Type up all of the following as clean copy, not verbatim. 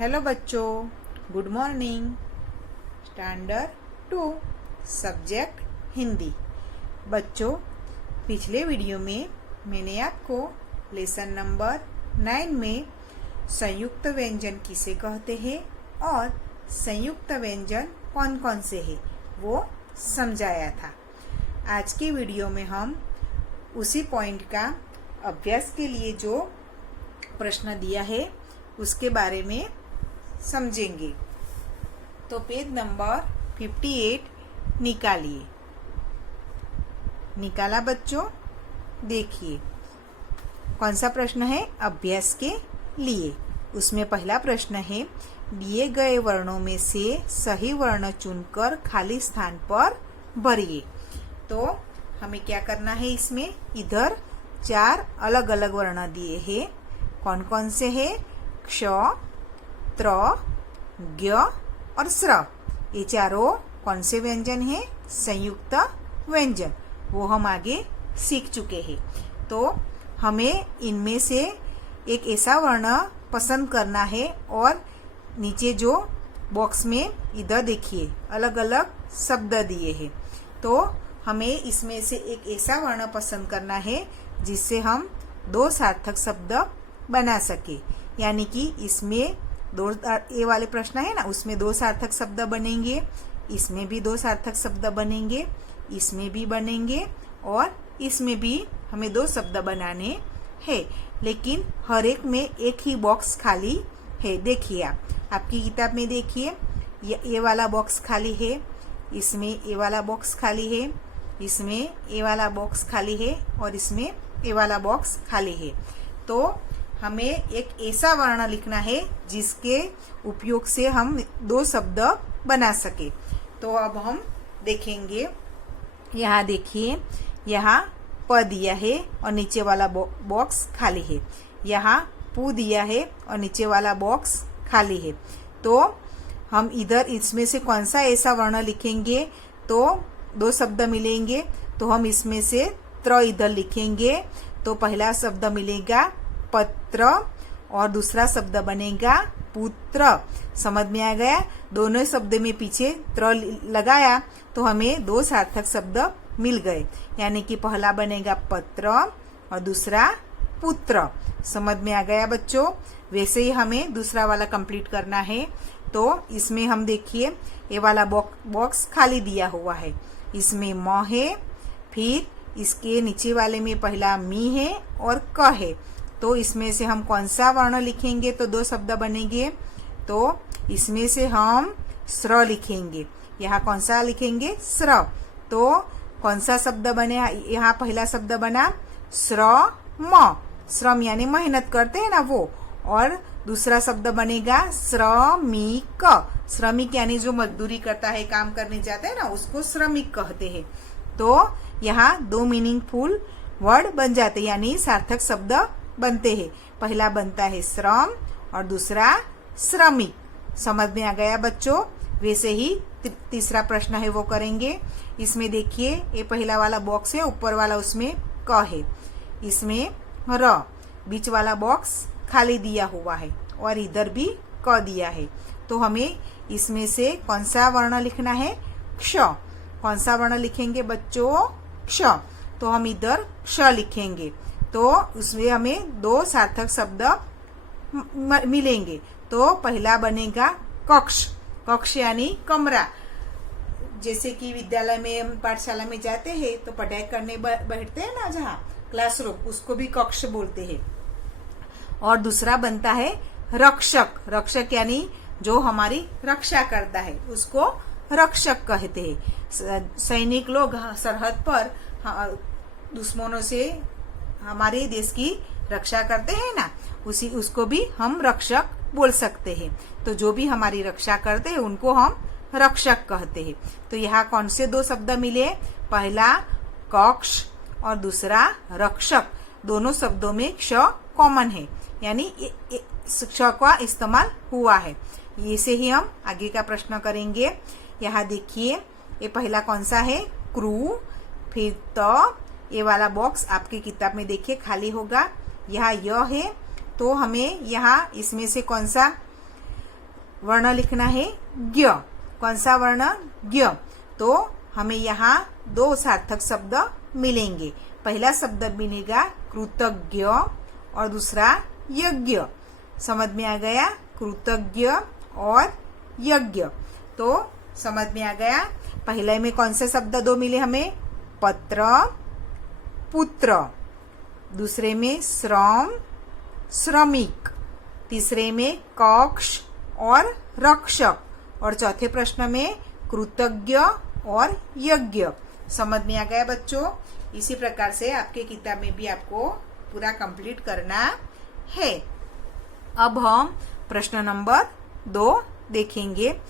Hello बच्चों, good morning. Standard 2 subject Hindi. बच्चों, पिछले वीडियो में मैंने आपको लेसन नंबर 9 में संयुक्त व्यंजन किसे कहते हैं और संयुक्त व्यंजन कौन कौन से हैं वो समझाया था। आज की वीडियो में हम उसी पॉइंट का अभ्यास के लिए जो प्रश्न दिया है उसके बारे में समझेंगे। तो पेज नंबर 58 निकालिए। निकाला बच्चों? देखिए कौन सा प्रश्न है अभ्यास के लिए। उसमें पहला प्रश्न है, दिए गए वर्णों में से सही वर्ण चुनकर खाली स्थान पर भरिए। तो हमें क्या करना है, इसमें इधर 4 अलग अलग वर्ण दिए हैं। कौन कौन से हैं? क्ष, त्र, ज्ञ और स्र। ये चारों कौन से व्यंजन हैं? संयुक्त व्यंजन। वो हम आगे सीख चुके हैं। तो हमें इनमें से एक ऐसा वर्ण पसंद करना है और नीचे जो बॉक्स में इधर देखिए अलग अलग शब्द दिए हैं। तो हमें इसमें से एक ऐसा वर्ण पसंद करना है जिससे हम 2 सार्थक शब्द बना सके। यानी कि इसमें ये वाले प्रश्न है ना, उसमें 2 सार्थक शब्द बनेंगे, इसमें भी 2 सार्थक शब्द बनेंगे, इसमें भी बनेंगे और इसमें भी हमें 2 शब्द बनाने हैं। लेकिन हर एक में एक ही बॉक्स खाली है। देखिए आपकी किताब में देखिए ये वाला बॉक्स खाली है, इसमें ये वाला बॉक्स खाली है, इसमें ये वाला बॉक्स खाली है और इसमें ये वाला बॉक्स खाली है। तो हमें एक ऐसा वर्ण लिखना है जिसके उपयोग से हम 2 शब्द बना सके। तो अब हम देखेंगे। यहाँ देखिए, यहाँ प दिया है और नीचे वाला बॉक्स खाली है। यहाँ पू दिया है और नीचे वाला बॉक्स खाली है। तो हम इधर इसमें से कौन सा ऐसा वर्ण लिखेंगे तो 2 शब्द मिलेंगे। तो हम इसमें से त्र इधर लिखेंगे तो पहला शब्द मिलेगा पत्र और दूसरा शब्द बनेगा पुत्र। समझ में आ गया? दोनों शब्द में पीछे त्र लगाया तो हमें 2 सार्थक शब्द मिल गए। यानी कि पहला बनेगा पत्र और दूसरा पुत्र। समझ में आ गया बच्चों? वैसे ही हमें दूसरा वाला कंप्लीट करना है। तो इसमें हम देखिए ये वाला बॉक्स खाली दिया हुआ है। इसमें म है, फिर इसके नीचे वाले में पहला मी है और क है। तो इसमें से हम कौन सा वर्ण लिखेंगे तो 2 शब्द बनेंगे। तो इसमें से हम स्र लिखेंगे। यहाँ कौन सा लिखेंगे? स्र। तो कौन सा शब्द बने? यहाँ पहला शब्द बना श्रम। श्रम यानी मेहनत करते हैं ना वो। और दूसरा शब्द बनेगा श्रमिक। श्रमिक यानी जो मजदूरी करता है, काम करने जाता है ना, उसको श्रमिक कहते हैं। तो यहाँ 2 मीनिंगफुल वर्ड बन जाते हैं, यानी सार्थक शब्द बनते हैं। पहला बनता है श्रम और दूसरा श्रमिक। समझ में आ गया बच्चों? वैसे ही तीसरा प्रश्न है वो करेंगे। इसमें देखिए ये पहला वाला बॉक्स है, ऊपर वाला उसमें क है, इसमें र, बीच वाला बॉक्स खाली दिया हुआ है और इधर भी क दिया है। तो हमें इसमें से कौन सा वर्ण लिखना है? क्ष। कौन सा वर्ण लिखेंगे बच्चों? क्ष। तो हम इधर क्ष लिखेंगे तो उसमें हमें 2 सार्थक शब्द मिलेंगे। तो पहला बनेगा कक्ष। कक्ष यानी कमरा। जैसे कि विद्यालय में, पाठशाला में जाते हैं तो पढ़ाई करने बैठते हैं ना, जहाँ क्लासरूम, उसको भी कक्ष बोलते हैं। और दूसरा बनता है रक्षक। रक्षक यानी जो हमारी रक्षा करता है उसको रक्षक कहते हैं। सैनिक लोग सरहद पर दुश्मनों से हमारे देश की रक्षा करते हैं ना, उसको भी हम रक्षक बोल सकते हैं। तो जो भी हमारी रक्षा करते हैं उनको हम रक्षक कहते हैं। तो यहाँ कौन से 2 शब्द मिले? पहला कक्ष और दूसरा रक्षक। दोनों शब्दों में क्ष कॉमन है, यानी क्ष का इस्तेमाल हुआ है। इसे ही हम आगे का प्रश्न करेंगे। यहाँ देखिए ये पहला कौन सा है? क्रू। फिर तो ये वाला बॉक्स आपकी किताब में देखिए खाली होगा। यहाँ य है तो हमें यहाँ इसमें से कौन सा वर्ण लिखना है ज्ञ। कौन सा वर्ण? ज्ञ। तो हमें यहाँ दो सार्थक शब्द मिलेंगे। पहला शब्द मिलेगा कृतज्ञ और दूसरा यज्ञ। समझ में आ गया? कृतज्ञ और यज्ञ। तो समझ में आ गया। पहले में कौन से शब्द दो मिले हमें? पत्र, पुत्र। दूसरे में श्रम, श्रमिक। तीसरे में कक्ष और रक्षक। और चौथे प्रश्न में कृतज्ञ और यज्ञ। समझ में आ गया बच्चों? इसी प्रकार से आपके किताब में भी आपको पूरा कंप्लीट करना है। अब हम प्रश्न नंबर 2 देखेंगे।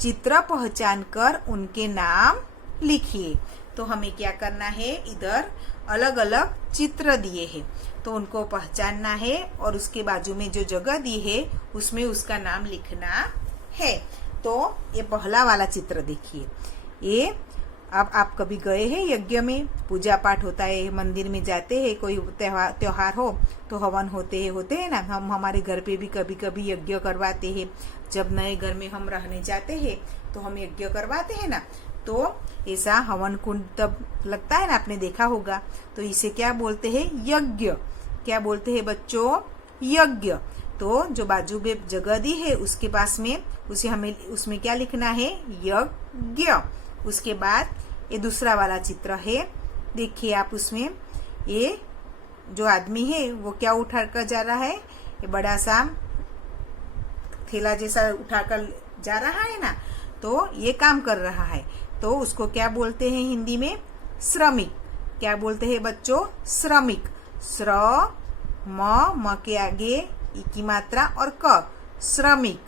चित्र पहचानकर उनके नाम लिखिए। तो हमें क्या करना है? इधर अलग अलग चित्र दिए हैं, तो उनको पहचानना है और उसके बाजू में जो जगह दी है उसमें उसका नाम लिखना है। तो ये पहला वाला चित्र देखिए। ये अब आप कभी गए हैं यज्ञ में? पूजा पाठ होता है, मंदिर में जाते हैं, कोई त्योहार हो तो हवन होते हैं ना। हम हमारे घर पे भी कभी कभी यज्ञ करवाते हैं। जब नए घर में हम रहने जाते हैं तो हम यज्ञ करवाते हैं ना। तो ऐसा हवन कुंड तब लगता है ना, आपने देखा होगा। तो इसे क्या बोलते हैं? यज्ञ। क्या बोलते हैं बच्चों? यज्ञ। तो जो बाजू में जगह दी है उसके पास में उसे हमें उसमें क्या लिखना है? यज्ञ। उसके बाद ये दूसरा वाला चित्र है, देखिए आप। उसमें ये जो आदमी है वो क्या उठाकर जा रहा है? ये बड़ा सा थैला जैसा उठाकर जा रहा है ना। तो ये काम कर रहा है, तो उसको क्या बोलते हैं हिंदी में? श्रमिक। क्या बोलते हैं बच्चों? श्रमिक। श्र म के आगे ई की मात्रा और क, श्रमिक।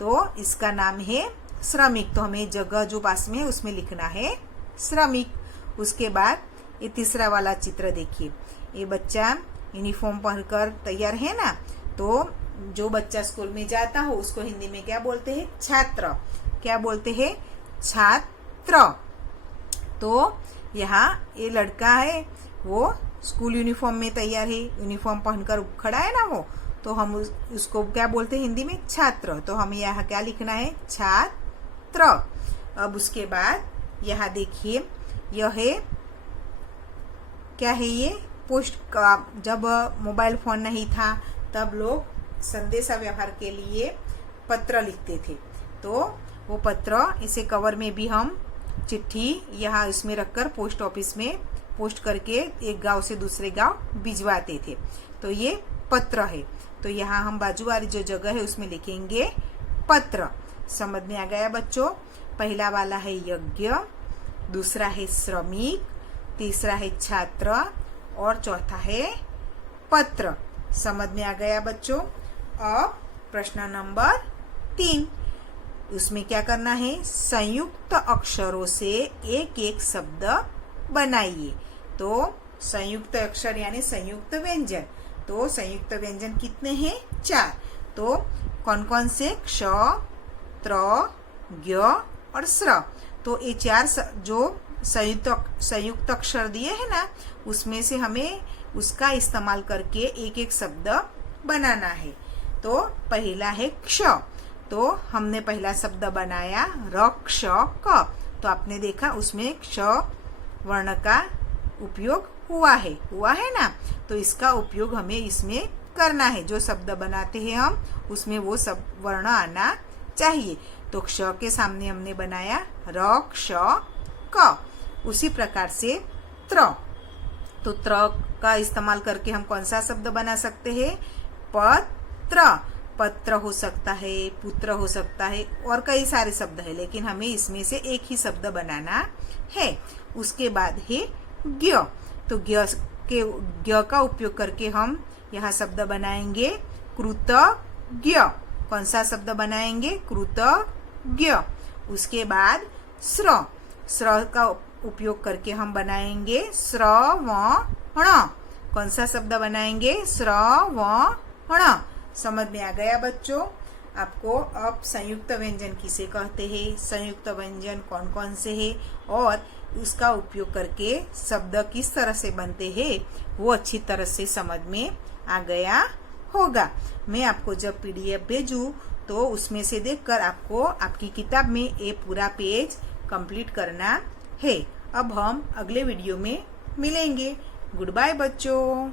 तो इसका नाम है श्रमिक। तो हमें जगह जो पास में है उसमें लिखना है श्रमिक। उसके बाद ये तीसरा वाला चित्र देखिए। ये बच्चा यूनिफॉर्म पहनकर तैयार है ना। तो जो बच्चा स्कूल में जाता हो उसको हिंदी में क्या बोलते हैं? छात्र। क्या बोलते हैं? छात्र। तो यहाँ ये लड़का है, वो स्कूल यूनिफॉर्म में तैयार है, यूनिफॉर्म पहनकर खड़ा है ना वो। तो हम उसको क्या बोलते हैं हिंदी में? छात्र। तो हमें यहाँ क्या लिखना है? छात्र। अब उसके बाद यहाँ देखिए, यह है क्या है? ये पोस्ट का, जब मोबाइल फोन नहीं था तब लोग संदेशा व्यवहार के लिए पत्र लिखते थे। तो वो पत्र, इसे कवर में भी हम चिट्ठी यहाँ इसमें रखकर पोस्ट ऑफिस में पोस्ट करके एक गांव से दूसरे गांव भिजवाते थे। तो ये पत्र है। तो यहाँ हम बाजू वाली जो जगह है उसमें लिखेंगे पत्र। समझ में आ गया बच्चों? पहला वाला है यज्ञ, दूसरा है श्रमिक, तीसरा है छात्र और चौथा है पत्र। समझ में आ गया बच्चों? अब प्रश्न नंबर 3, उसमें क्या करना है? संयुक्त अक्षरों से एक एक शब्द बनाइए। तो संयुक्त अक्षर यानी संयुक्त व्यंजन। तो संयुक्त व्यंजन कितने हैं? 4। तो कौन कौन से? क्ष, त्र, ज्ञ और स्र। तो ये 4 जो संयुक्त अक्षर दिए हैं ना, उसमें से हमें उसका इस्तेमाल करके एक एक शब्द बनाना है। तो पहला है क्ष। तो हमने पहला शब्द बनाया रक्षक। तो आपने देखा उसमें क्ष वर्ण का उपयोग हुआ है ना। तो इसका उपयोग हमें इसमें करना है। जो शब्द बनाते हैं हम उसमें वो सब वर्ण आना चाहिए। तो क्ष के सामने हमने बनाया रक्षक। उसी प्रकार से त्र। तो त्र का इस्तेमाल करके हम कौन सा शब्द बना सकते हैं? पत्र। पत्र हो सकता है, पुत्र हो सकता है और कई सारे शब्द है, लेकिन हमें इसमें से एक ही शब्द बनाना है। उसके बाद है ज्ञ। तो ज्ञ का उपयोग करके हम यहाँ शब्द बनाएंगे कृतज्ञ। कौन सा शब्द बनाएंगे? कृतज्ञ। उसके बाद स्र। स्र का उपयोग करके हम बनाएंगे श्रवण। कौन सा शब्द बनाएंगे? श्रवण। समझ में आ गया बच्चों आपको? अब संयुक्त व्यंजन किसे कहते हैं, संयुक्त व्यंजन कौन कौन से हैं और उसका उपयोग करके शब्द किस तरह से बनते हैं, वो अच्छी तरह से समझ में आ गया होगा। मैं आपको जब PDF भेजूं तो तो उसमें से देखकर आपको आपकी किताब में ये पूरा पेज कंप्लीट करना है। अब हम अगले वीडियो में मिलेंगे। गुड बाय बच्चों।